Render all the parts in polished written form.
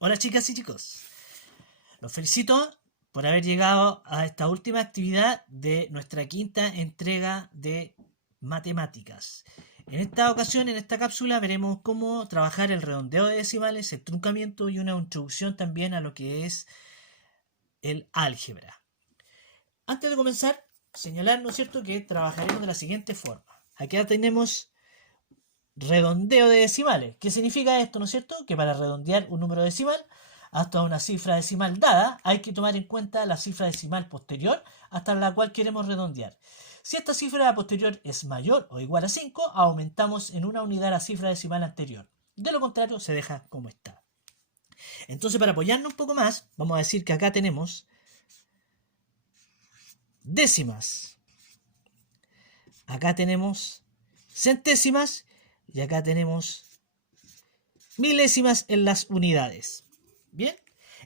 Hola chicas y chicos, los felicito por haber llegado a esta última actividad de nuestra quinta entrega de matemáticas. En esta ocasión, en esta cápsula, veremos cómo trabajar el redondeo de decimales, el truncamiento y una introducción también a lo que es el álgebra. Antes de comenzar, señalar, ¿no es cierto?, que trabajaremos de la siguiente forma. Aquí tenemos redondeo de decimales. ¿Qué significa esto, no es cierto? Que para redondear un número decimal hasta una cifra decimal dada, hay que tomar en cuenta la cifra decimal posterior hasta la cual queremos redondear. Si esta cifra posterior es mayor o igual a 5, aumentamos en una unidad la cifra decimal anterior. De lo contrario, se deja como está. Entonces, para apoyarnos un poco más, vamos a decir que acá tenemos décimas. Acá tenemos centésimas y acá tenemos milésimas en las unidades. Bien,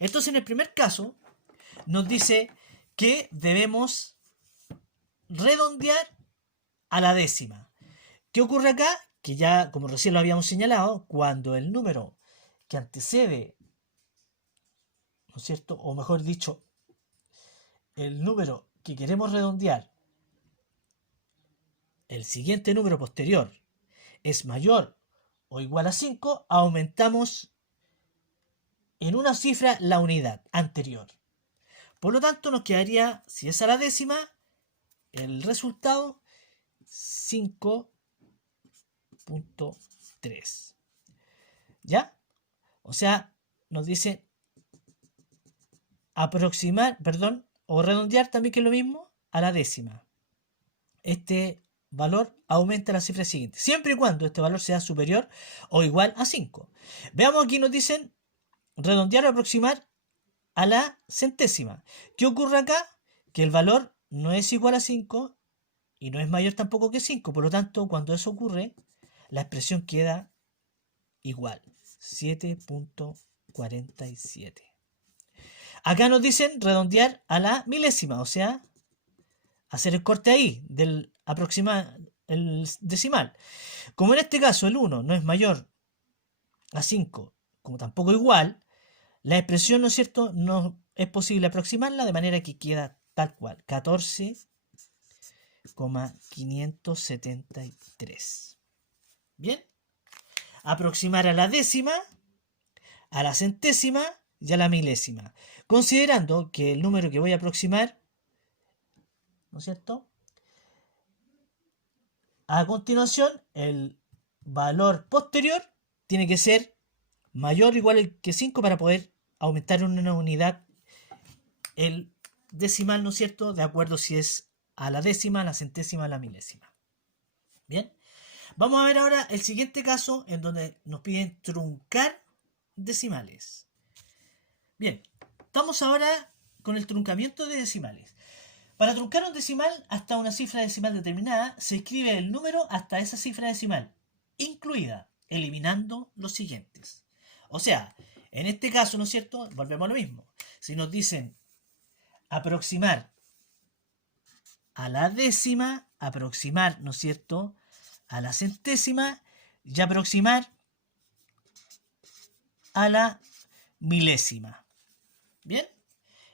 entonces en el primer caso nos dice que debemos redondear a la décima. ¿Qué ocurre acá? Que ya, como recién lo habíamos señalado, cuando el número que antecede, ¿no es cierto? O mejor dicho, el número que queremos redondear, el siguiente número posterior, es mayor o igual a 5, aumentamos en una cifra la unidad anterior. Por lo tanto, nos quedaría, si es a la décima, el resultado 5.3. ¿Ya? O sea, nos dice aproximar, perdón, o redondear también, que es lo mismo, a la décima. Este valor aumenta la cifra siguiente, siempre y cuando este valor sea superior o igual a 5. Veamos, aquí nos dicen redondear o aproximar a la centésima. ¿Qué ocurre acá? Que el valor no es igual a 5 y no es mayor tampoco que 5. Por lo tanto, cuando eso ocurre, la expresión queda igual. 7.47. Acá nos dicen redondear a la milésima, o sea, hacer el corte ahí del el decimal. Como en este caso el 1 no es mayor a 5, como tampoco igual, la expresión, ¿no es cierto?, no es posible aproximarla, de manera que queda tal cual, 14,573. Bien, aproximar a la décima, a la centésima y a la milésima, considerando que el número que voy a aproximar, ¿no es cierto?, a continuación, el valor posterior tiene que ser mayor o igual que 5 para poder aumentar en una unidad el decimal, ¿no es cierto?, de acuerdo si es a la décima, a la centésima, a la milésima. Bien, vamos a ver ahora el siguiente caso en donde nos piden truncar decimales. Bien, estamos ahora con el truncamiento de decimales. Para truncar un decimal hasta una cifra decimal determinada, se escribe el número hasta esa cifra decimal, incluida, eliminando los siguientes. O sea, en este caso, ¿no es cierto?, volvemos a lo mismo. Si nos dicen aproximar a la décima, aproximar, ¿no es cierto?, a la centésima y aproximar a la milésima. Bien,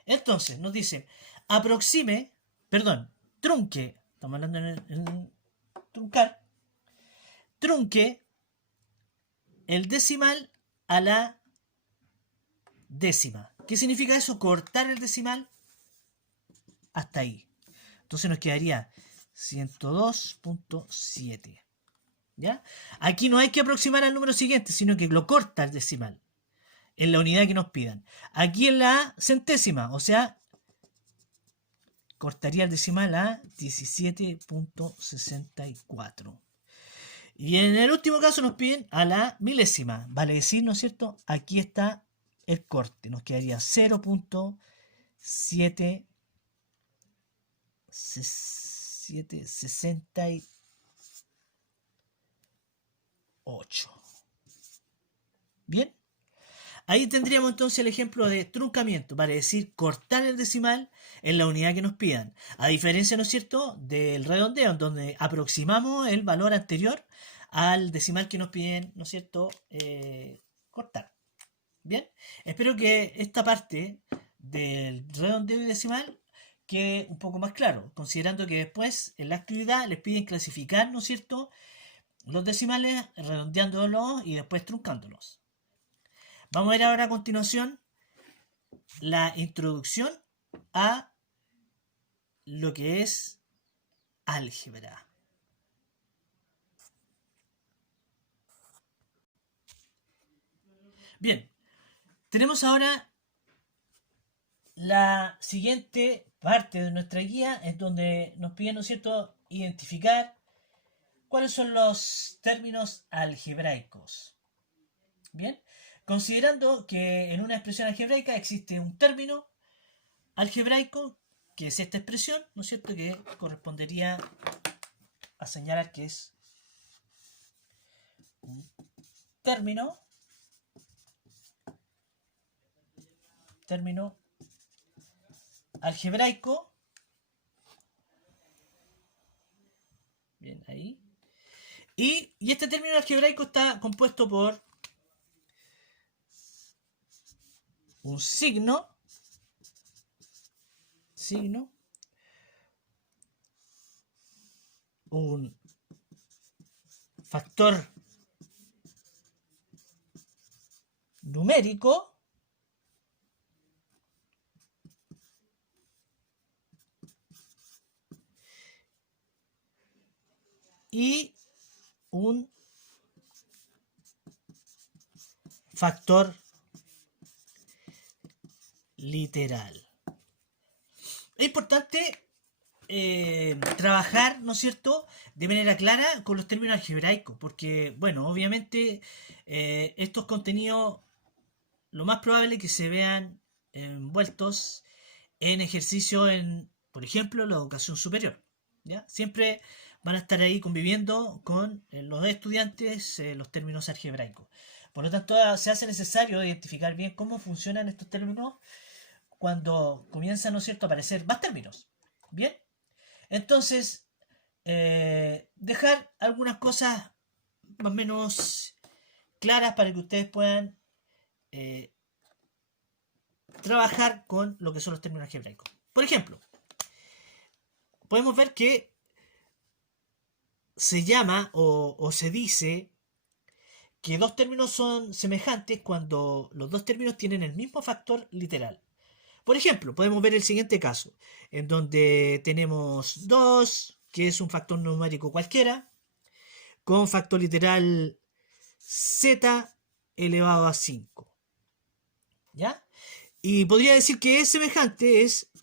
entonces nos dicen aproxime, perdón, trunque, estamos hablando en truncar, trunque el decimal a la décima. ¿Qué significa eso? Cortar el decimal hasta ahí. Entonces nos quedaría 102.7. ¿Ya? Aquí no hay que aproximar al número siguiente, sino que lo corta el decimal en la unidad que nos pidan. Aquí en la centésima, o sea, cortaría el decimal a 17.64. Y en el último caso nos piden a la milésima. Vale decir, ¿no es cierto? Aquí está el corte. Nos quedaría 0.768. Bien. Ahí tendríamos entonces el ejemplo de truncamiento, vale decir, cortar el decimal en la unidad que nos pidan. A diferencia, ¿no es cierto?, del redondeo, en donde aproximamos el valor anterior al decimal que nos piden, ¿no es cierto?, cortar. Bien, espero que esta parte del redondeo y decimal quede un poco más claro, considerando que después en la actividad les piden clasificar, ¿no es cierto?, los decimales redondeándolos y después truncándolos. Vamos a ver ahora a continuación la introducción a lo que es álgebra. Bien, tenemos ahora la siguiente parte de nuestra guía, en donde nos piden, ¿no es cierto?, identificar cuáles son los términos algebraicos. Bien, considerando que en una expresión algebraica existe un término algebraico, que es esta expresión, ¿no es cierto?, que correspondería a señalar que es un término algebraico. Bien, ahí. Y este término algebraico está compuesto por un signo, un factor numérico y un factor literal. Es importante trabajar, ¿no es cierto?, de manera clara con los términos algebraicos, porque, bueno, obviamente estos contenidos lo más probable es que se vean envueltos en ejercicio en, por ejemplo, la educación superior. ¿Ya? Siempre van a estar ahí conviviendo con los estudiantes los términos algebraicos. Por lo tanto, se hace necesario identificar bien cómo funcionan estos términos cuando comienzan, ¿no es cierto?, a aparecer más términos. Bien, entonces, dejar algunas cosas más o menos claras para que ustedes puedan eh, trabajar con lo que son los términos algebraicos. Por ejemplo, podemos ver que se llama o se dice que dos términos son semejantes cuando los dos términos tienen el mismo factor literal. Por ejemplo, podemos ver el siguiente caso, en donde tenemos 2, que es un factor numérico cualquiera, con factor literal z elevado a 5. ¿Ya? Y podría decir que es semejante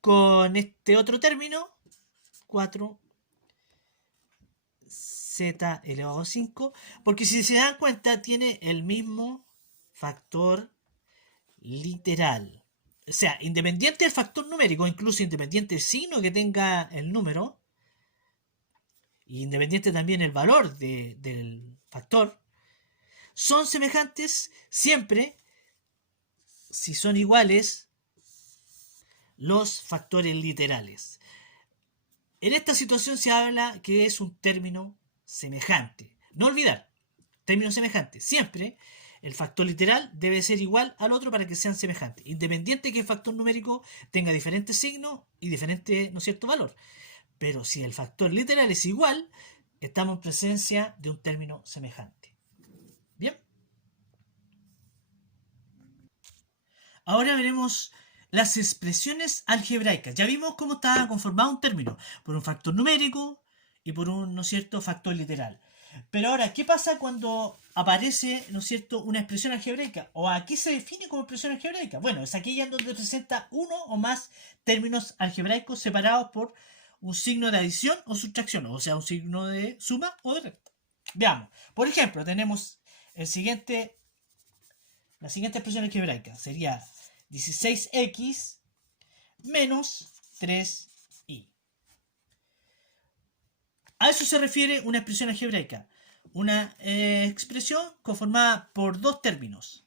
con este otro término, 4 z elevado a 5, porque si se dan cuenta tiene el mismo factor literal. O sea, independiente del factor numérico, incluso independiente del signo que tenga el número, y independiente también el valor del factor, son semejantes siempre si son iguales los factores literales. En esta situación se habla que es un término semejante. No olvidar, término semejante. Siempre el factor literal debe ser igual al otro para que sean semejantes, independiente que el factor numérico tenga diferentes signos y diferente, ¿no es cierto?, valor. Pero si el factor literal es igual, estamos en presencia de un término semejante. Bien. Ahora veremos las expresiones algebraicas. Ya vimos cómo estaba conformado un término por un factor numérico y por un, ¿no es cierto?, factor literal. Pero ahora, ¿qué pasa cuando aparece, ¿no es cierto?, una expresión algebraica? ¿O a qué se define como expresión algebraica? Bueno, es aquella en donde presenta uno o más términos algebraicos separados por un signo de adición o sustracción, o sea, un signo de suma o de resta. Veamos. Por ejemplo, tenemos la siguiente expresión algebraica. Sería 16x menos 3y. A eso se refiere una expresión algebraica. Una expresión conformada por dos términos.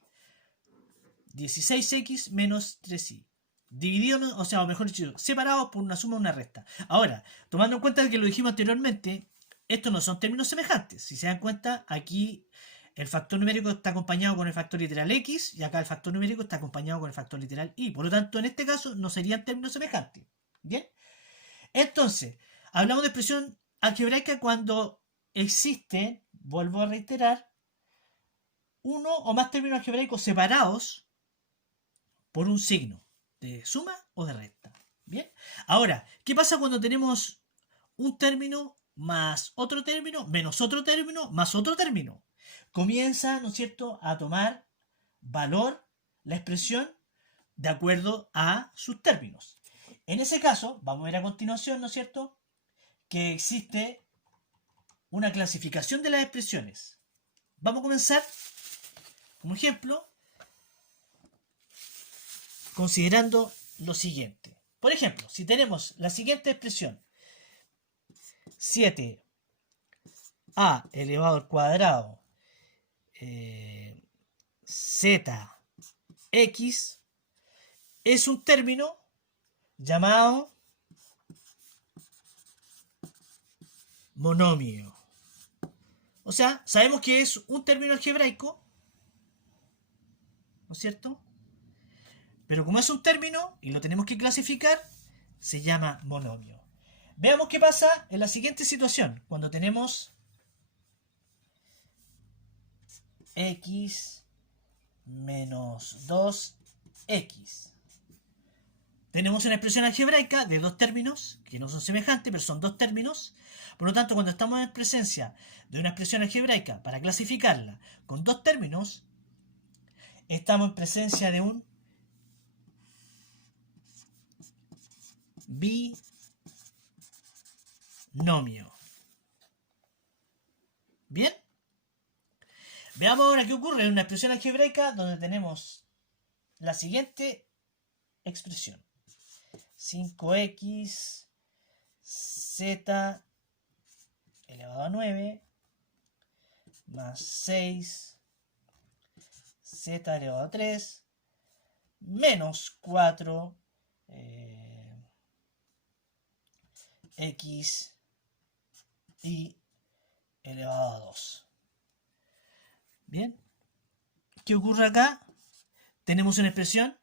16x menos 3y. divididos, o sea, o mejor dicho, separados por una suma o una resta. Ahora, tomando en cuenta que lo dijimos anteriormente, estos no son términos semejantes. Si se dan cuenta, aquí el factor numérico está acompañado con el factor literal x y acá el factor numérico está acompañado con el factor literal y. Por lo tanto, en este caso no serían términos semejantes. ¿Bien? Entonces, hablamos de expresión algebraica cuando existe, vuelvo a reiterar, uno o más términos algebraicos separados por un signo de suma o de resta. Bien. Ahora, ¿qué pasa cuando tenemos un término más otro término menos otro término más otro término? Comienza, ¿no es cierto?, a tomar valor la expresión de acuerdo a sus términos. En ese caso, vamos a ver a continuación, ¿no es cierto?, que existe una clasificación de las expresiones. Vamos a comenzar, como ejemplo, considerando lo siguiente. Por ejemplo, si tenemos la siguiente expresión, 7a elevado al cuadrado zx es un término llamado monomio. O sea, sabemos que es un término algebraico, ¿no es cierto? Pero como es un término y lo tenemos que clasificar, se llama monomio. Veamos qué pasa en la siguiente situación, cuando tenemos x menos 2x. Tenemos una expresión algebraica de dos términos, que no son semejantes, pero son dos términos. Por lo tanto, cuando estamos en presencia de una expresión algebraica para clasificarla con dos términos, estamos en presencia de un binomio. ¿Bien? Veamos ahora qué ocurre en una expresión algebraica donde tenemos la siguiente expresión. 5x z elevado a 9 más 6 z elevado a 3 menos 4 x y elevado a 2. Bien, ¿qué ocurre acá? Tenemos una expresión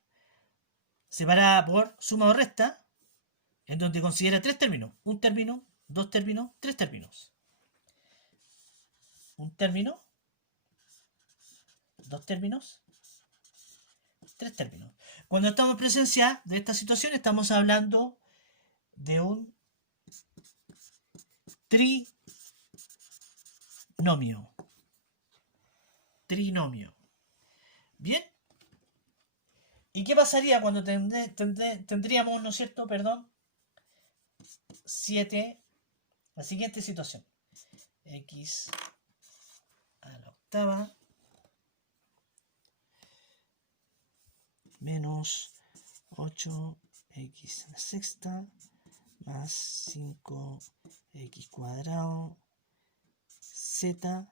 separada por suma o resta, en donde considera tres términos: un término, dos términos, tres términos. Un término, dos términos, tres términos. Cuando estamos en presencia de esta situación, estamos hablando de un trinomio. Trinomio. ¿Bien? ¿Y qué pasaría cuando tendríamos, ¿no es cierto?, perdón, 7, la siguiente situación. X a la octava menos 8x a la sexta más 5x cuadrado z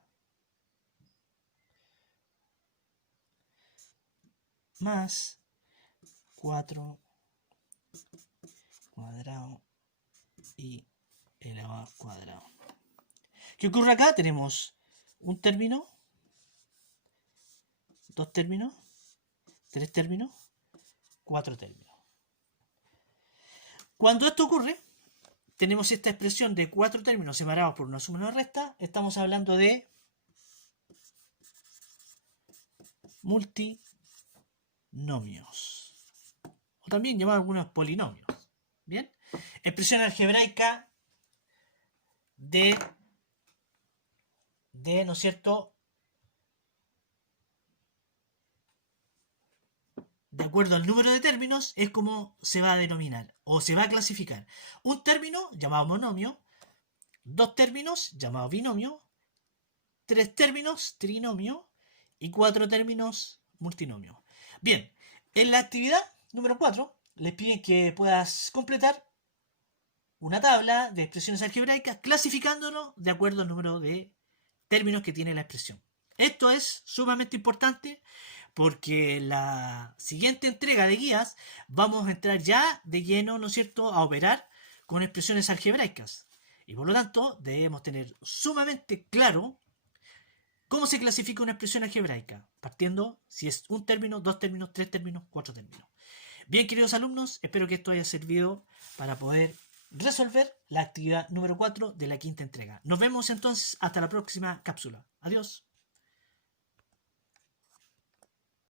más 4 cuadrado y elevado al cuadrado. ¿Qué ocurre acá? Tenemos un término, dos términos, tres términos, cuatro términos. Cuando esto ocurre, tenemos esta expresión de cuatro términos separados por una suma y una resta. Estamos hablando de multinomios, o también llamados algunos polinomios. Bien, expresión algebraica de ¿no es cierto?, de acuerdo al número de términos, es como se va a denominar o se va a clasificar. Un término llamado monomio, dos términos llamado binomio, tres términos trinomio y cuatro términos multinomio. Bien, en la actividad número 4 les piden que puedas completar una tabla de expresiones algebraicas clasificándolo de acuerdo al número de términos que tiene la expresión. Esto es sumamente importante porque la siguiente entrega de guías vamos a entrar ya de lleno, ¿no es cierto?, a operar con expresiones algebraicas. Y por lo tanto, debemos tener sumamente claro cómo se clasifica una expresión algebraica, partiendo si es un término, dos términos, tres términos, cuatro términos. Bien, queridos alumnos, espero que esto haya servido para poder resolver la actividad número 4 de la quinta entrega. Nos vemos entonces hasta la próxima cápsula. Adiós.